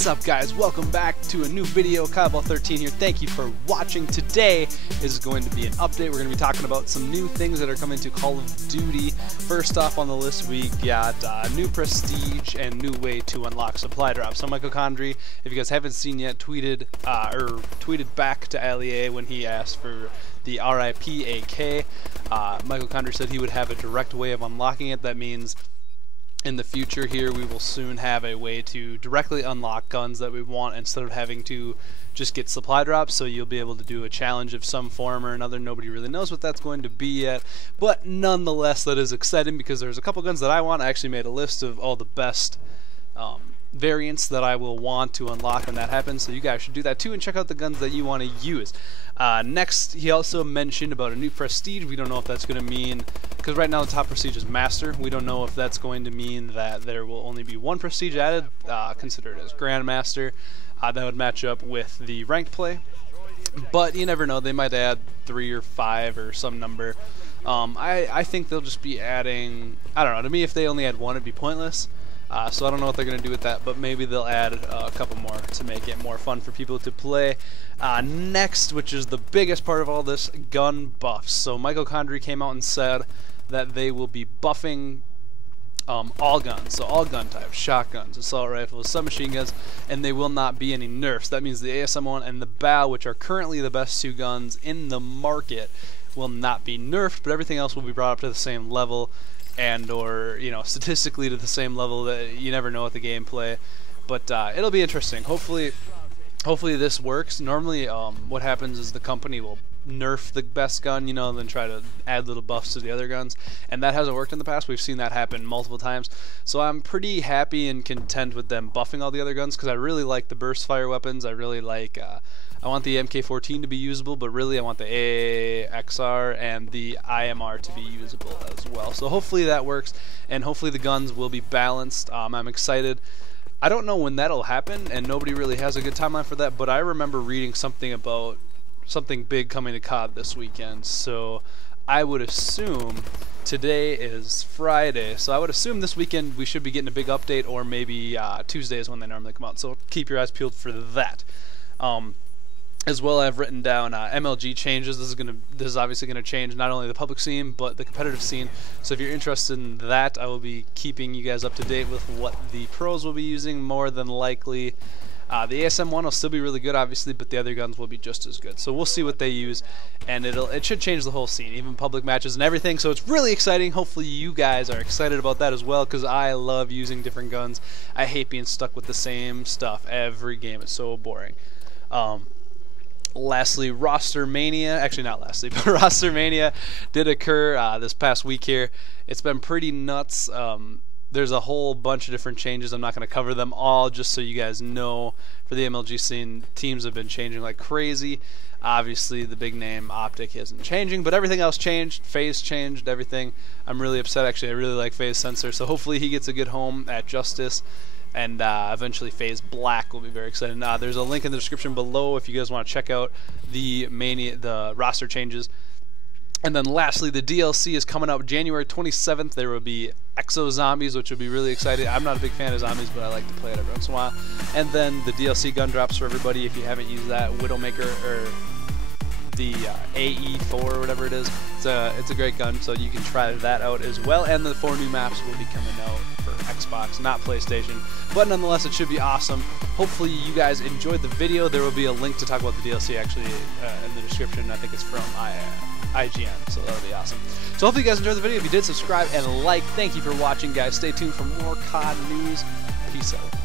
What's up, guys? Welcome back to a new video. Kyle13 here. Thank you for watching. Today is going to be an update. We're going to be talking about some new things that are coming to Call of Duty. First off on the list, we got new prestige and new way to unlock supply drops. So Michael Condrey, if you guys haven't seen yet, tweeted back to Allier when he asked for the RIP AK. Michael Condrey said he would have a direct way of unlocking it. That means in the future here we will soon have a way to directly unlock guns that we want instead of having to just get supply drops. So you'll be able to do a challenge of some form or another. Nobody really knows what that's going to be yet, but nonetheless that is exciting because there's a couple guns that I want. I actually made a list of all the best variants that I will want to unlock when that happens, so you guys should do that too and check out the guns that you want to use. Next, he also mentioned about a new prestige. We don't know if that's going to mean, because right now the top prestige is master, we don't know if that's going to mean that there will only be one prestige added, considered as grandmaster. That would match up with the ranked play, but you never know, they might add 3 or 5 or some number. I think they'll just be adding, I don't know, to me if they only add one it'd be pointless. So I don't know what they're going to do with that, but maybe they'll add a couple more to make it more fun for people to play. Next, which is the biggest part of all this, gun buffs. So Michael Condrey came out and said that they will be buffing all guns, so all gun types, shotguns, assault rifles, submachine guns, and they will not be any nerfs. That means the ASM-1 and the BAL, which are currently the best 2 guns in the market, will not be nerfed, but everything else will be brought up to the same level, and or statistically to the same level. That you never know with the gameplay, but it'll be interesting. Hopefully this works. Normally what happens is the company will nerf the best gun, and then try to add little buffs to the other guns, and that hasn't worked in the past. We've seen that happen multiple times, so I'm pretty happy and content with them buffing all the other guns because I really like the burst fire weapons. I really like I want the MK14 to be usable, but really I want the AXR and the IMR to be usable as well. So hopefully that works, and hopefully the guns will be balanced. I'm excited. I don't know when that'll happen, and nobody really has a good timeline for that, but I remember reading something about something big coming to COD this weekend. So I would assume today is Friday, so I would assume this weekend we should be getting a big update, or maybe Tuesday is when they normally come out. So keep your eyes peeled for that. As well, I've written down MLG changes. This is obviously going to change not only the public scene but the competitive scene. So if you're interested in that, I will be keeping you guys up to date with what the pros will be using. More than likely, the ASM-1 will still be really good, obviously, but the other guns will be just as good. So we'll see what they use, and it should change the whole scene, even public matches and everything. So it's really exciting. Hopefully you guys are excited about that as well, because I love using different guns. I hate being stuck with the same stuff every game. It's so boring. Lastly, roster mania, actually not lastly, but roster mania did occur this past week here. It's been pretty nuts. There's a whole bunch of different changes. I'm not going to cover them all, just so you guys know. For the MLG scene, teams have been changing like crazy. Obviously the big name Optic isn't changing, but everything else changed. FaZe changed, everything. I'm really upset, actually. I really like FaZe Sensor, so hopefully he gets a good home at Justice. And eventually FaZe Black will be very exciting. There's a link in the description below if you guys want to check out the roster changes. And then lastly, the DLC is coming out January 27th. There will be Exo Zombies, which will be really exciting. I'm not a big fan of zombies, but I like to play it every once in a while. And then the DLC gun drops for everybody if you haven't used that. Widowmaker, or the AE4 or whatever it is. It's a great gun, so you can try that out as well. And the 4 new maps will be coming out for Xbox, not PlayStation. But nonetheless, it should be awesome. Hopefully you guys enjoyed the video. There will be a link to talk about the DLC actually in the description. I think it's from IGN, so that'll be awesome. So hopefully you guys enjoyed the video. If you did, subscribe and like. Thank you for watching, guys. Stay tuned for more COD news. Peace out.